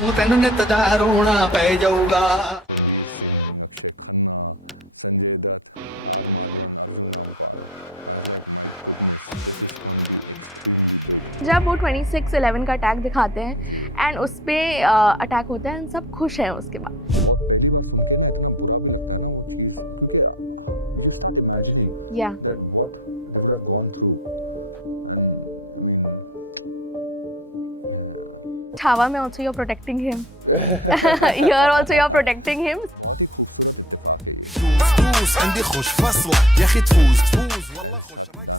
ਤੈਨੂੰ ਨਿਤ ਦਾ ਰੋਣਾ ਪੈ ਜਾਊਗਾ। जब वो 26/11 का अटैक दिखाते हैं एंड उस पर अटैक होता है, सब खुश हैं उसके बाद। Imagining Yeah. that what they would have gone through. Chhawa mein also you're protecting him. Here also you're protecting him. تفوز عندي خوش فصلة يا أخي تفوز والله خوش رقص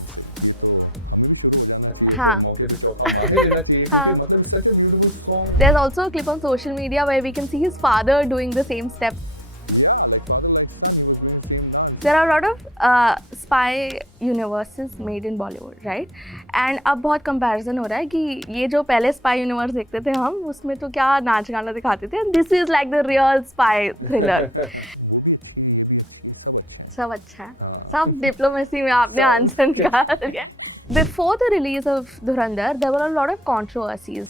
हाँ. मौके पे चौका मार ही लेना चाहिए हाँ. क्योंकि मतलब it's such a beautiful song. There's also a clip on social media where we can see his father doing the same steps. There are a lot of spy universes made in Bollywood, right? And अब बहुत comparison हो रहा है कि ये जो पहले spy universe देखते थे हम, उसमें तो क्या नाच गाना दिखाते थे, and this is like the real spy thriller. सब अच्छा है, सब डिप्लोमेसी में आपने आंसर निकाल दिया. Before the release of Dhurandhar, there were a lot of controversies.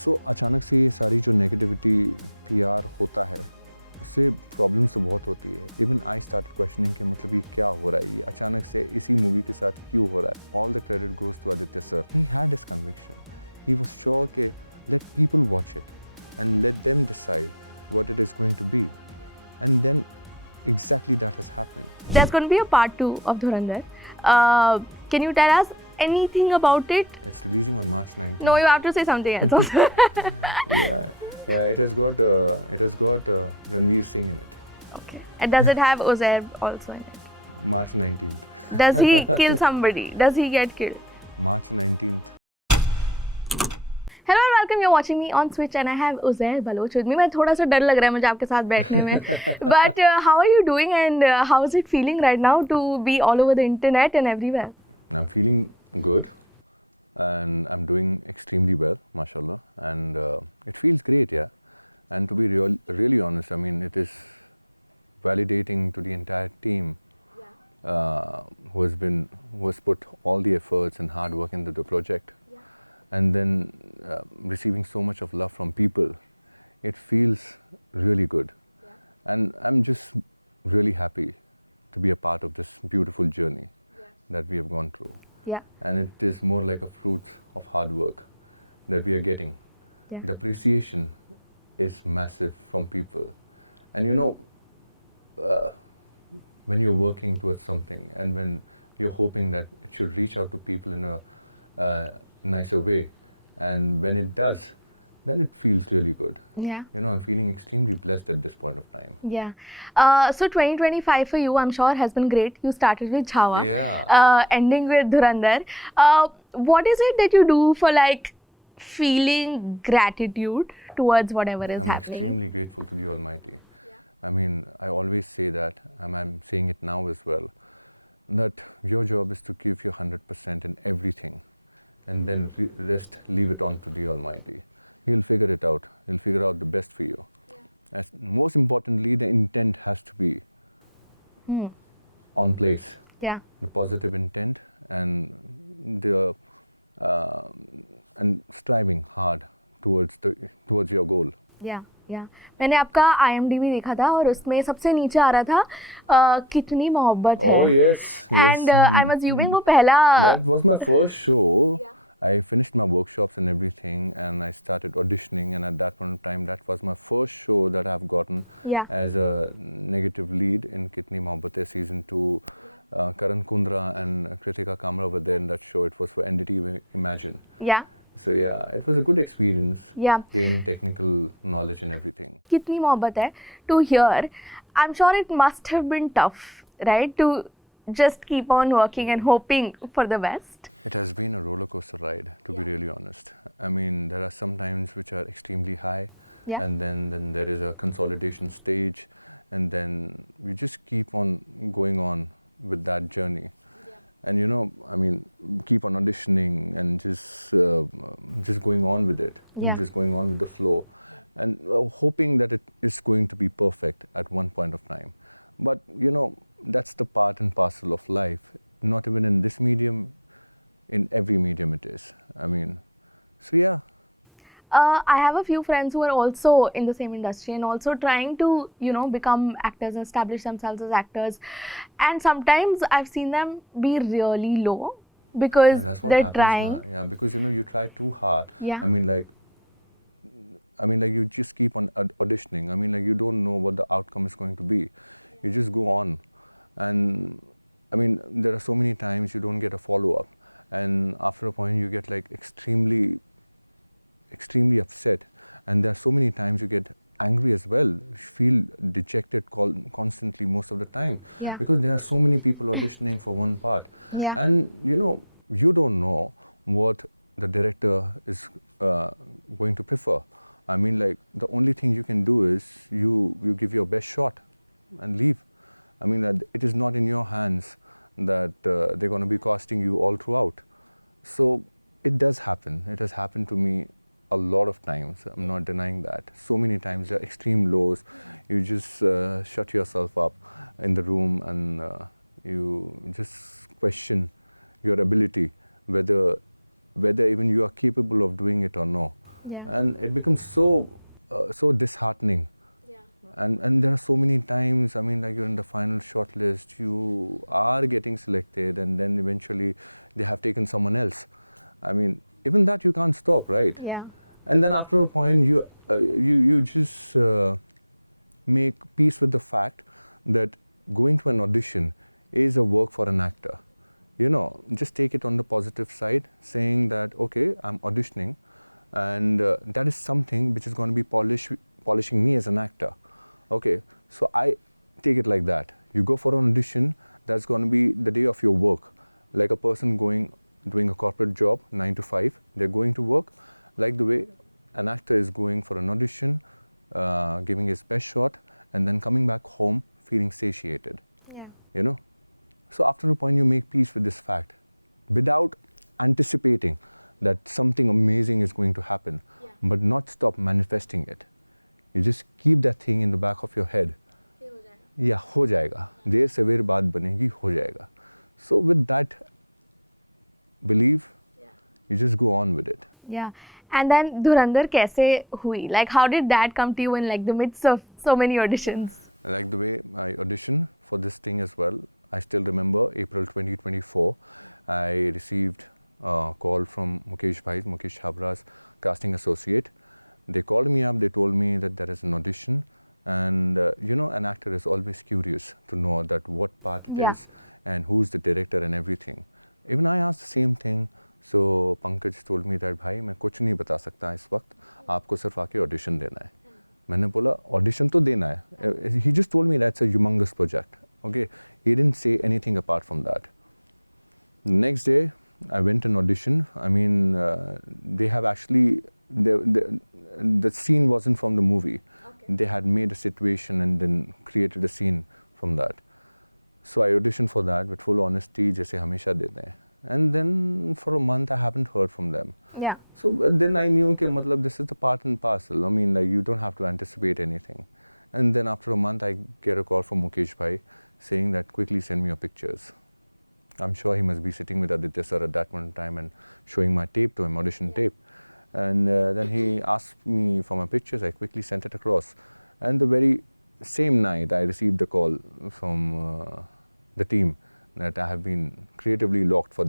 There's going to be a part 2 of Dhurandhar. Can you tell us anything about it? Using a mask line. No, you have to say something else also. Yeah, it has got Ranveer Singh Okay. And does it have Uzair also in it? mask line. Does he kill somebody? Does he get killed? Hello and welcome. You're watching me on Switch and I have Uzair Baloch with me. मैं थोड़ा सा डर लग रहा है मुझे आपके साथ बैठने में. But how are you doing and how is it feeling right now to be all over the internet and everywhere? I'm feeling good. Yeah. And it is more like a fruit of hard work that we are getting. Yeah. The appreciation is massive from people. And you know, when you're working towards something and when you're hoping that it should reach out to people in a nicer way, and when it does, then it feels really good. Yeah. You know, I'm feeling extremely blessed at this point of time. Yeah. So 2025 for you, I'm sure, has been great. You started with Chhawa, Yeah. ending with Dhurandhar. What is it that you do for like feeling gratitude towards whatever is happening? Extremely grateful to the Almighty. And then rest, leave it on to the Almighty. On place. Yeah. The positive. या मैंने आपका IMDb देखा था और उसमें सबसे नीचे आ रहा था कितनी मोहब्बत है. Oh yes. And I am assuming वो पहला. That was my first show. या As a imagine. या So yeah, it was a good experience. या Gaining technical knowledge and everything. कितनी मोहब्बत है to hear. I am sure it must have been tough, right, to just keep on working and hoping for the best. Yeah. And then there is a consolidation stage. Just going on with it. Yeah. Just going on with the flow. I have a few friends who are also in the same industry and also trying to, become actors and establish themselves as actors. And sometimes I've seen them be really low because And that's what they're happens, trying. yeah, because you try too hard. Yeah. I mean, like, the time. Yeah. Because there are so many people auditioning for one part. Yeah. And, Yeah. and it becomes so, short, right? Yeah. And then after a point, you just, Yeah. Yeah. And then Dhurandhar kaise hui? Like, how did that come to you in like the midst of so many auditions? part Yeah. Yeah. So but then I knew कि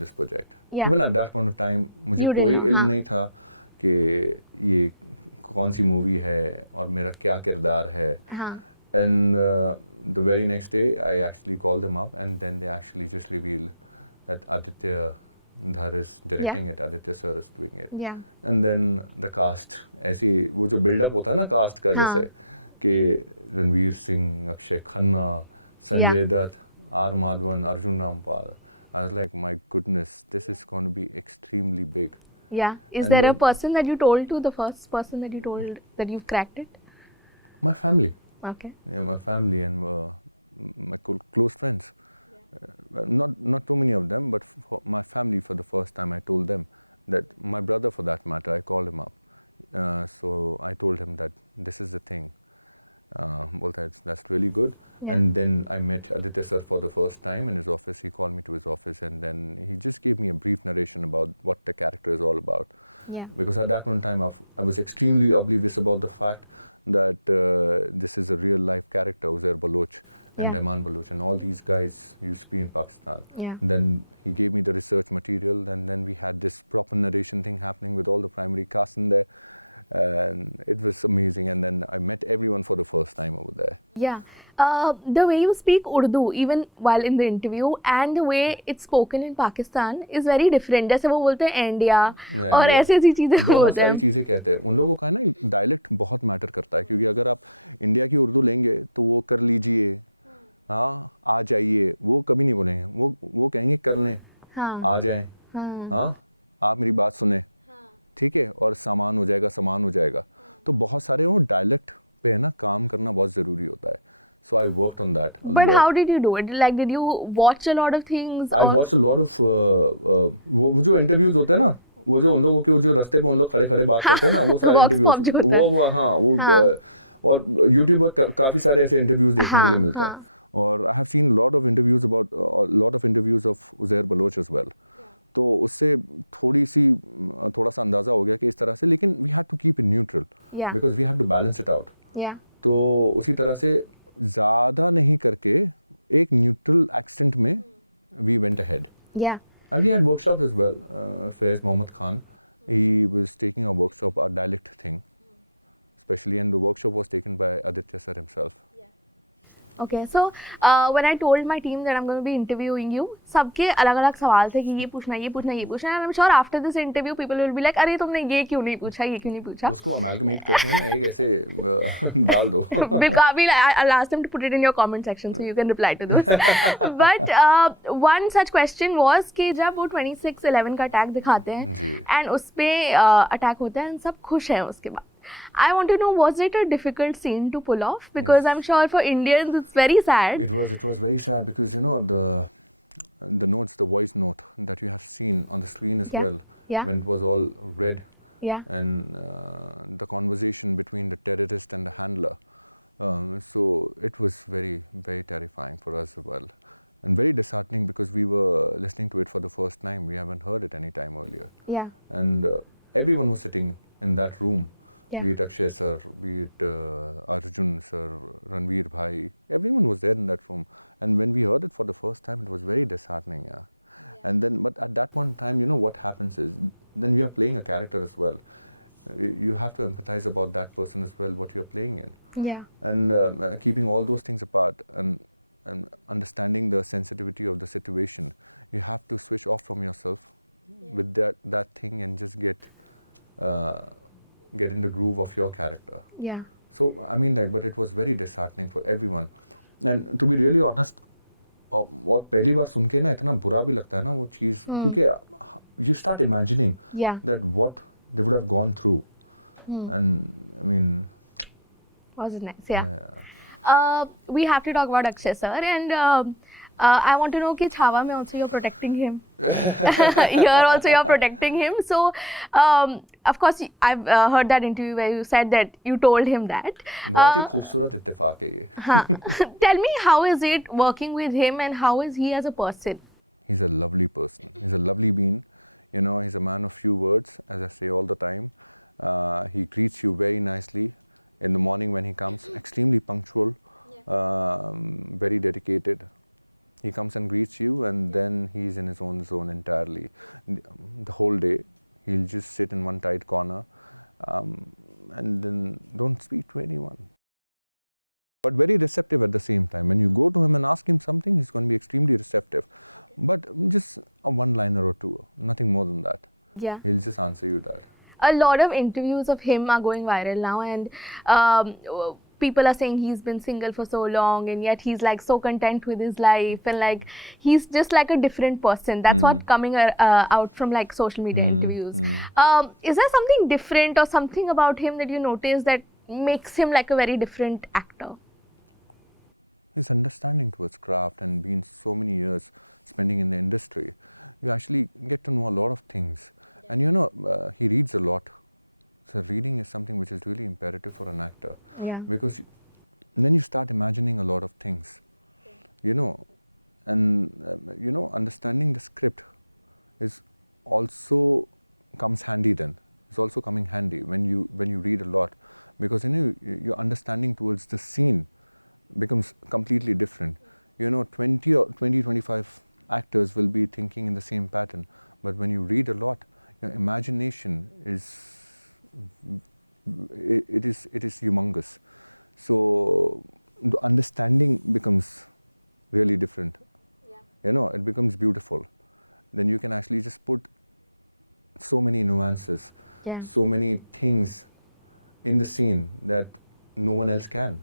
this project. Yeah. Even at that point of time, मुझे You didn't कोई know, इल्म huh? नहीं था कि ये कौन सी movie है और मेरा क्या किरदार है. Huh. And the very next day, I actually called them up, and then they actually just revealed that Aditya Dhar is Yeah. directing it, Aditya sir is doing it. Yeah. And then the cast, ऐसी वो जो build-up होता है ना cast का हाँ. जैसे कि Ranveer Singh, Akshaye Khanna, Yeah. Sanjay Dutt, R Madhavan, Arjun Rampal. I was like, big. Yeah. Is And there a then person that you told to, the first person that you told that you've cracked it? my family, Okay. yeah, my family. Really good. Yeah. And then I met Aditya sir for the first time, and Yeah. Because at that one time I was extremely oblivious about the fact. Yeah. And Rahman Baluch and all these guys who used to be in Pakistan. Yeah. Then Yeah. The way you speak Urdu, even while in the interview, and the way it's spoken in Pakistan is very different. जैसे वो बोलते हैं India और India, ऐसी ऐसी चीजें बहुत बोलते सारी हैं. चीजें कहते हैं उन लोगों को कर लें हाँ. आ जाएं हाँ. हाँ I worked on that. But how did you do it? Like, did you watch a lot of things I or? watched a lot of वो जो इंटरव्यूज होते हैं ना वो जो उन लोगों के वो जो रास्ते पे उन लोग खड़े खड़े बात करते हैं ना वो सारे Vox interviews- pop जो होता है. वो हाँ वो हाँ. और यूट्यूब पर काफी सारे ऐसे इंटरव्यूज देखने के हाँ. लिए मिलते हैं हाँ. Yeah. because we have to balance it out. Yeah. तो उसी तरह से ahead. Yeah. And we had workshops as well. Faiz Mohammed Khan. Okay, so when I told my team that I'm going to be interviewing you, सबके अलग-अलग सवाल थे कि ये पूछना, ये पूछना, ये पूछना. And I'm sure after this interview, people will be like, अरे तुमने ये क्यों नहीं पूछा, ये क्यों नहीं पूछा? उसको amalgamate करके एक ऐसे डाल दो. बिल्कुल. अभी I'll ask them to put it in your comment section so you can reply to those. But one such question was कि जब वो 26/11 का अटैक दिखाते हैं and उस पे अटैक होता है and सब खुश हैं उसके बाद. I want to know, was it a difficult scene to pull off? Because I'm sure for Indians it's very sad. It was very sad because you know the on the screen as Yeah. well Yeah. when it was all red Yeah. and Yeah. and everyone was sitting in that room. Yeah. Be it Akshay sir, be it one time, you know what happens is when you're playing a character as well, you have to empathize about that person as well, what you're playing in, Yeah. and keeping all those. Get in the groove of your character. Yeah. So I mean, like, but it was very disheartening for everyone. And to be really honest, और पहली बार सुन के ना इतना बुरा भी लगता है ना वो चीज क्योंकि you start imagining Yeah. that what they would have gone through, and I mean, Was it nice? Yeah. We have to talk about Akshay sir, and I want to know कि छावा में also you're protecting him. Here also you're protecting him. So, of course, I've heard that interview where you said that you told him that. बहुत ही खूबसूरत इत्तेफाक है ये. हाँ. Tell me, how is it working with him and how is he as a person? Yeah. He'll just answer you that. A lot of interviews of him are going viral now, and people are saying he's been single for so long and yet he's like so content with his life, and like he's just like a different person. That's what coming out from like social media interviews. Is there something different or something about him that you notice that makes him like a very different actor? For an actor, Yeah. because many nuances, Yeah. so many things in the scene that no one else can.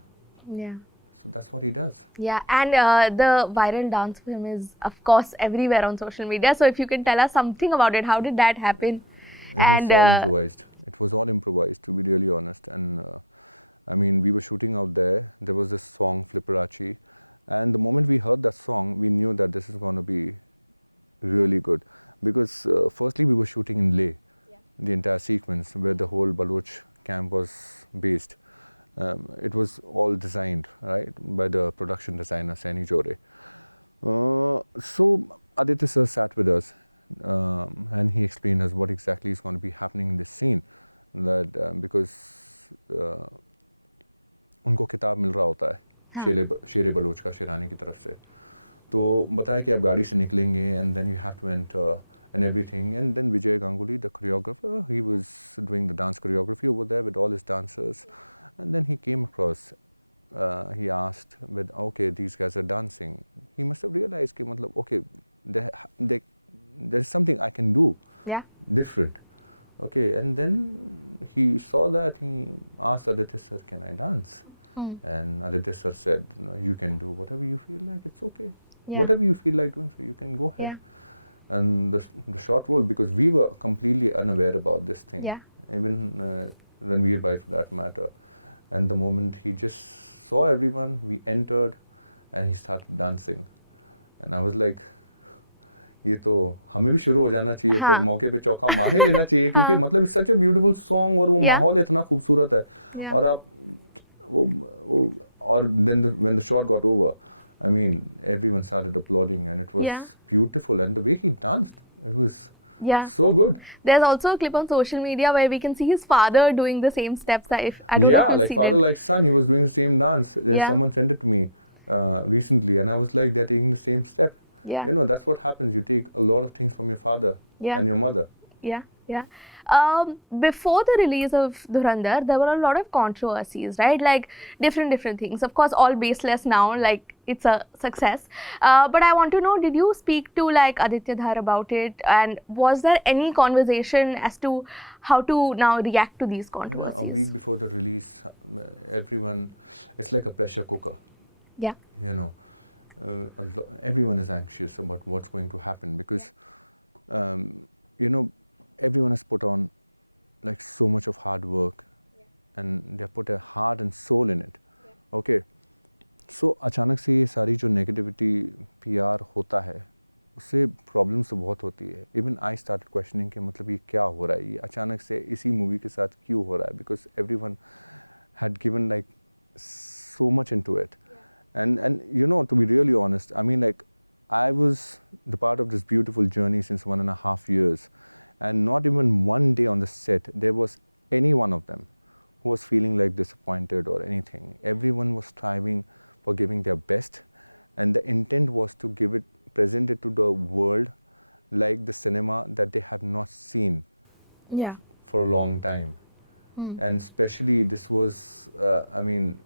Yeah. So that's what he does. Yeah, and the viral dance of him is, of course, everywhere on social media. So if you can tell us something about it, how did that happen? And It's all improvised. हाँ, शेरे Bloch का शेरानी की तरफ से तो बताया कि आप गाड़ी से निकलेंगे and then you have to enter and everything and yeah. different. Okay, and then he saw that he asked Aditya sir, "Can I dance?" Hmm. And Aditya sir said, "No, "You can do whatever you feel like. It's okay. Yeah. Whatever you feel like, you can go Yeah. ahead." And the short was because we were completely unaware about this thing. Yeah. Even Ranveer Bhai for that matter. And the moment he just saw everyone, he entered and he started dancing. And I was like, ये तो हमें भी शुरू हो जाना चाहिए हाँ. फिर मौके पे चौका मार ही लेना चाहिए हाँ. क्योंकि मतलब सच अ ब्यूटीफुल सॉन्ग और वो Yeah. माहौल इतना खूबसूरत है Yeah. और आप और then when the shot got over, I mean everyone started applauding and it was Yeah. beautiful and the way he danced, it was Yeah. so good. There's also a clip on social media where we can see his father doing the same steps. That if I don't know if Yeah, you've like seen father it. like son, he was doing the same dance. Yeah. Someone sent it to me recently, and I was like, they're taking the same step. Yeah. You know, that's what happens. You take a lot of things from your father Yeah. and your mother. Yeah, yeah. Before the release of Dhurandhar, there were a lot of controversies, right? Like different things. Of course, all baseless now. Like it's a success. But I want to know, did you speak to like Aditya Dhar about it? And was there any conversation as to how to now react to these A controversies? week before the release, everyone, it's like a pressure cooker. Yeah. You know, everyone is anxious about what's going to happen. Yeah. Yeah. For a long time. Hmm. And especially this was, I mean,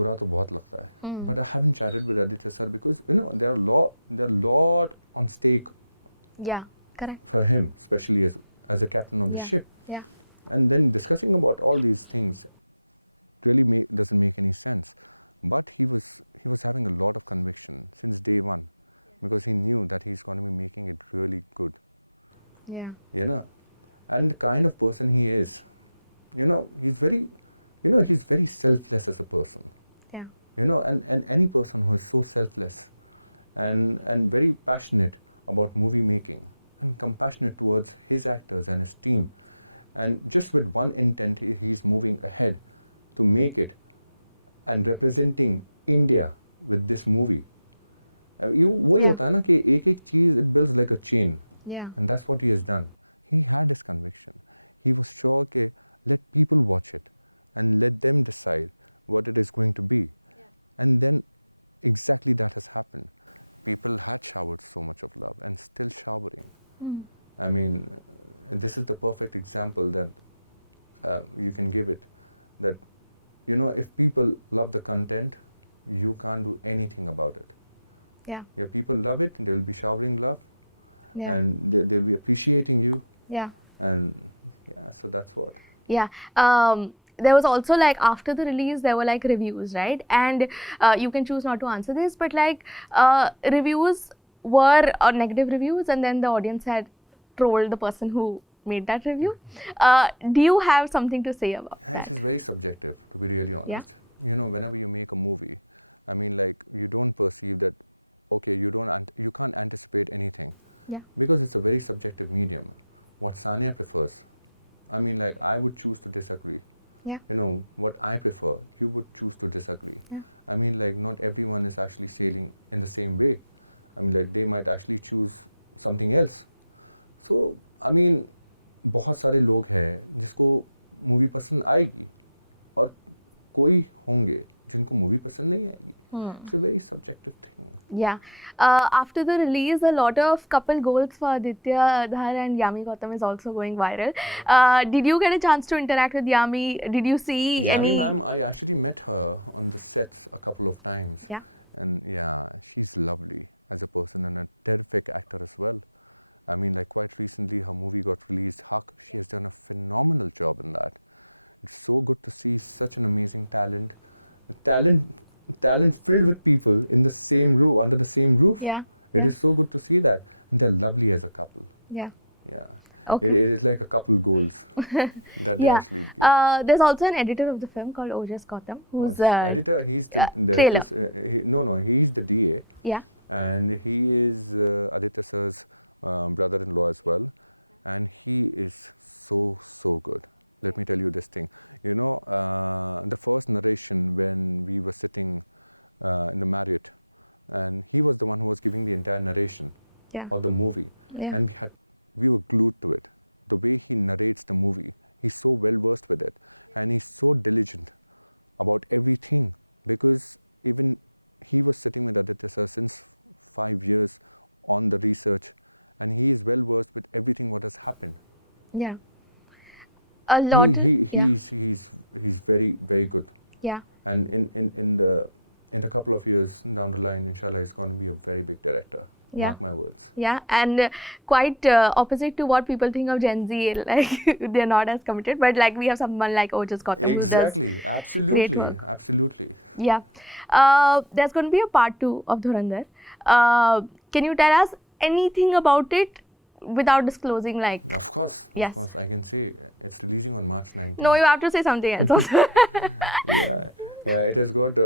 बुरा तो बहुत लगता है. Hmm. But I haven't chatted with Aditya sir because you know there are lot on stake Yeah. Correct. for him, especially as a captain of Yeah. the ship. Yeah. And then discussing about all these things. Yeah. You know, and the kind of person he is, he's very selfless as a person. Yeah. And any person who is so selfless and very passionate about movie making and compassionate towards his actors and his team, and just with one intent, he's moving ahead to make it and representing India with this movie. You वही Yeah. होता है ना कि एक एक चीज it builds like a chain, Yeah. and that's what he has done. Hmm. I mean, this is the perfect example that you can give it. That, you know, if people love the content, you can't do anything about it. Yeah. If people love it, they'll be showering love, Yeah. and they'll be appreciating you, Yeah. and yeah, so that's what. Yeah. There was also like after the release, there were like reviews, right? And you can choose not to answer this, but like reviews were negative reviews, and then the audience had trolled the person who made that review. Do you have something to say about that? It's very subjective, to be really honest. Yeah. You know, whenever Yeah. because it's a very subjective medium. What Sania prefers, I mean, like I would choose to disagree. Yeah. You know, what I prefer, you would choose to disagree. Yeah. I mean, like not everyone is actually sailing in the same way. I mean, like they might actually choose something else. So, I mean, बहुत सारे लोग हैं जिसको movie पसंद आएगी और कोई होंगे जिनको मूवी पसंद नहीं आएगी. Hmm. It's a very subjective thing. Yeah. After the release, a lot of couple goals for Aditya Dhar and Yami Gautam is also going viral. Did you get a chance to interact with Yami? Did you see Yami any? ma'am, I actually met her on the set a couple of times. Yeah. Such an amazing talent, talent filled with people in the same roof, under the same roof. Yeah. It Yeah. is so good to see that. They're lovely as a couple. Yeah. Yeah. Okay. It is like a couple goals. Yeah. There's also an editor of the film called Ojas Gautam, who's Editor, he's the trailer. no, he's the DA, Yeah. and he is. Giving the entire narration Yeah. of the movie. Yeah. And happened. Yeah. A lot. Yeah. He's very, very good. Yeah. And in a couple of years down the line, inshallah, he's going to be a very big director. Yeah. Mark my words. Yeah, and quite opposite to what people think of Gen Z, like they're not as committed. But like we have someone like Ojas Gautam who does Exactly. Absolutely. great work. Absolutely. Yeah. There's going to be a part 2 of Dhurandhar. Can you tell us anything about it without disclosing, like, Of course. yes. Of course, I can say it's releasing on March 19th. No, you have to say something else also. Yeah, it has got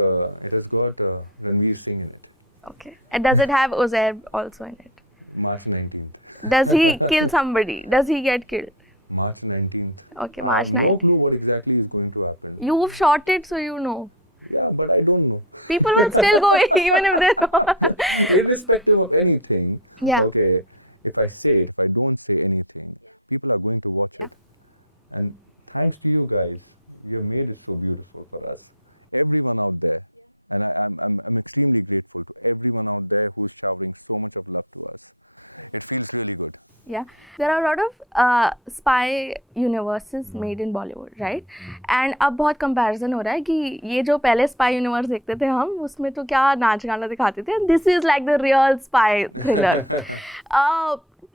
Ranveer Singh in it. Okay. And does it have Uzair also in it? March 19th. Does he kill somebody? Does he get killed? March 19th. Okay, March I have no 19th. clue what exactly is going to happen. You've shot it, so you know. Yeah, but I don't know. People will still go even if they know. Irrespective of anything. Yeah. Okay, if I say it. Yeah. And thanks to you guys, you have made it so beautiful for us. Yeah, there are a lot of spy universes made in Bollywood, right? And अब बहुत comparison हो रहा है कि ये जो पहले spy universe देखते थे हम उसमें तो क्या नाच गाना दिखाते थे. This is like the real spy thriller.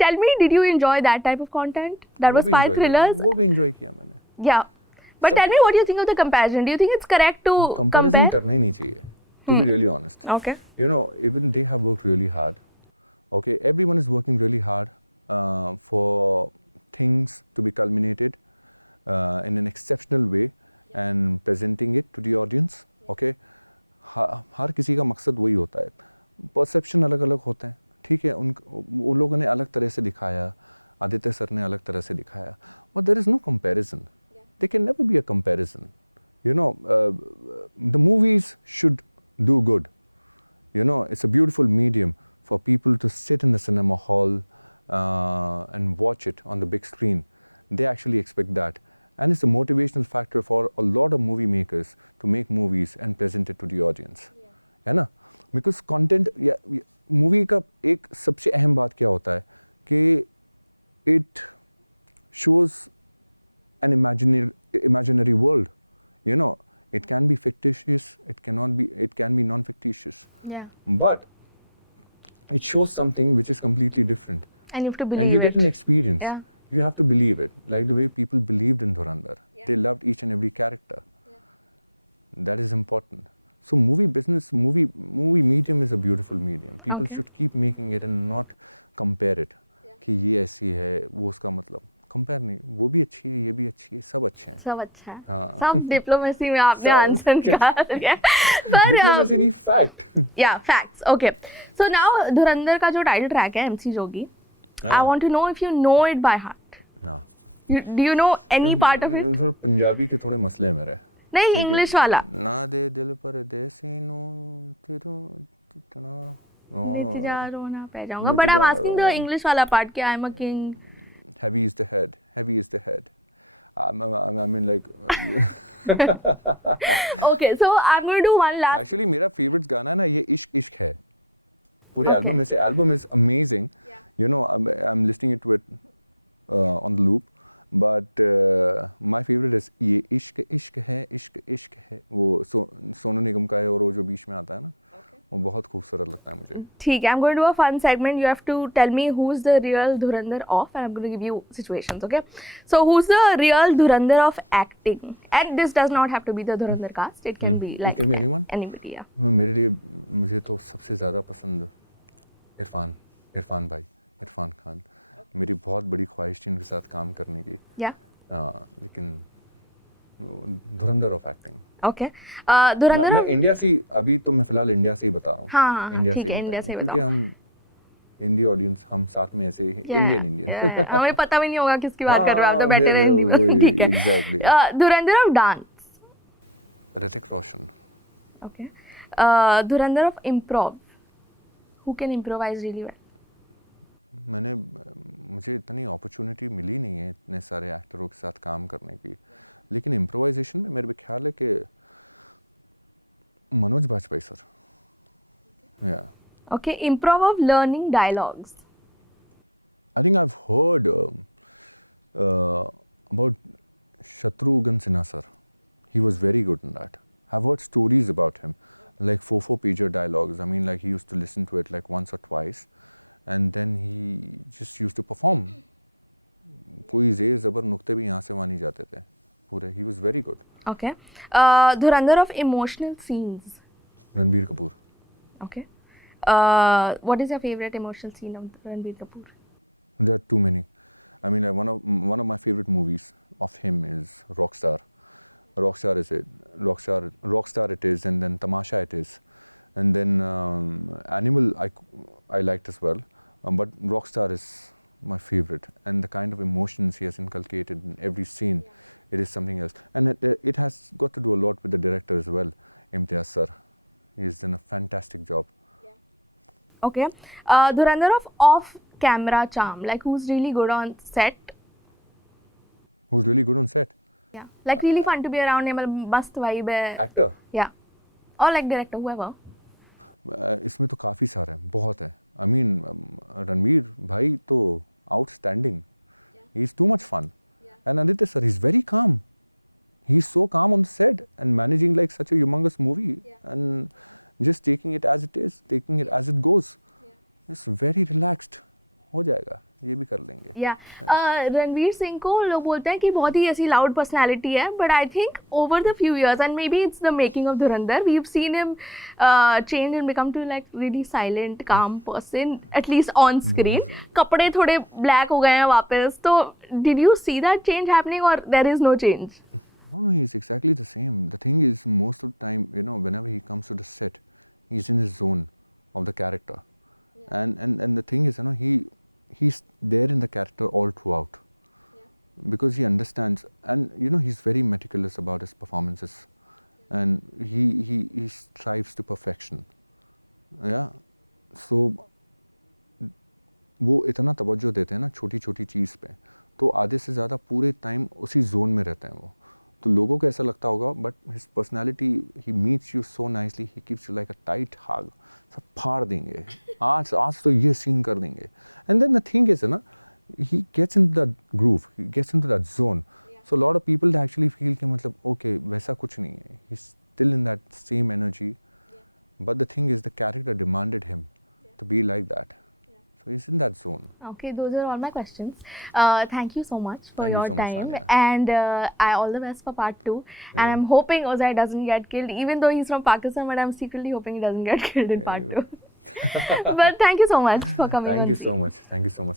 Tell me, did you enjoy that type of content? That was spy thrillers? वो भी enjoy किया. Yeah. But tell me what do you think of the comparison? Do you think it's correct to Comparison compare? करना ही नहीं चाहिए. To be really honest. Okay. You know, even they have worked really hard. Yeah. but it shows something which is completely different. And you have to And you believe get an it. experience. Yeah. You have to believe it. Like the way medium is a beautiful medium. People Okay. should keep making it and not. सब अच्छा है. हाँ. सब diplomacy में आपने सब- answer निकाल दिया. पर Diplomacy needs fact. yeah, facts. Okay. So now धुरंधर का जो टाइटल ट्रैक है MC जोगी, I हाँ. want to know if you know it by heart. हाँ. Do you know any part of it? Punjabi के थोड़े मसले हैं मेरे. नहीं, इंग्लिश वाला. नित्य जा रोना पै जाऊंगा. But I'm asking the English वाला part कि I'm a king. I mean, like. Okay, so I'm going to do one last. Actually, पूरे Okay. album में से album is amazing. ठीक है, I'm going to do a fun segment. You have to tell me who's the real Dhurandhar of, and I'm going to give you situations, okay? So who's the real Dhurandhar of acting? And this does not have to be the Dhurandhar cast. It can be like Okay, मेरे ना- anybody, yeah. मेरे लिए मुझे तो सबसे ज़्यादा पसंद है इरफान इरफान के साथ काम करने में. Yeah. लेकिन धुरंधर ऑफ एक्टिंग. Okay. Dhurandhar मैं of... इंडिया से अभी तो मैं फिलहाल इंडिया से ही बता रहा हूँ. हाँ हाँ हाँ, इंडिया ठीक से है, ही इंडिया बता से ही रहा बताओ. हूँ. क्योंकि हम हिंदी ऑडियंस हम साथ में ऐसे ही Yeah, Indian ही हैं. yeah, हमें पता भी नहीं होगा किसकी बात कर रहे हो आप, तो बैठे रहे हिंदी में. exactly. ठीक है. Dhurandhar of dance. Hrithik Roshan. Okay. Dhurandhar of improv. Who can improvise really well? Yeah. Okay, improv of learning dialogues. Very good. Okay. Dhurandhar of emotional scenes. Ranbir Kapoor. Okay. What is your favorite emotional scene of Ranbir Kapoor? Okay. Dhurandhar of off-camera charm, like who's really good on set. Yeah, like really fun to be around him, mast vibe hai. Actor. Yeah, or like director, whoever. या रणवीर सिंह को लोग बोलते हैं कि बहुत ही ऐसी loud personality है, but I think over the few years and maybe it's the making of Dhurandhar we have seen him change and become to like really silent calm person, at least on screen. कपड़े थोड़े black हो गए हैं वापस, तो did you see that change happening और there is no change? Okay, those are all my questions. Thank you so much for Thank you your so much, time, Tanya. and I all the best for part 2. And I'm hoping Ozai doesn't get killed, even though he's from Pakistan. But I'm secretly hoping he doesn't get killed in part 2. But thank you so much for coming Thank on you scene. so much. Thank you so much.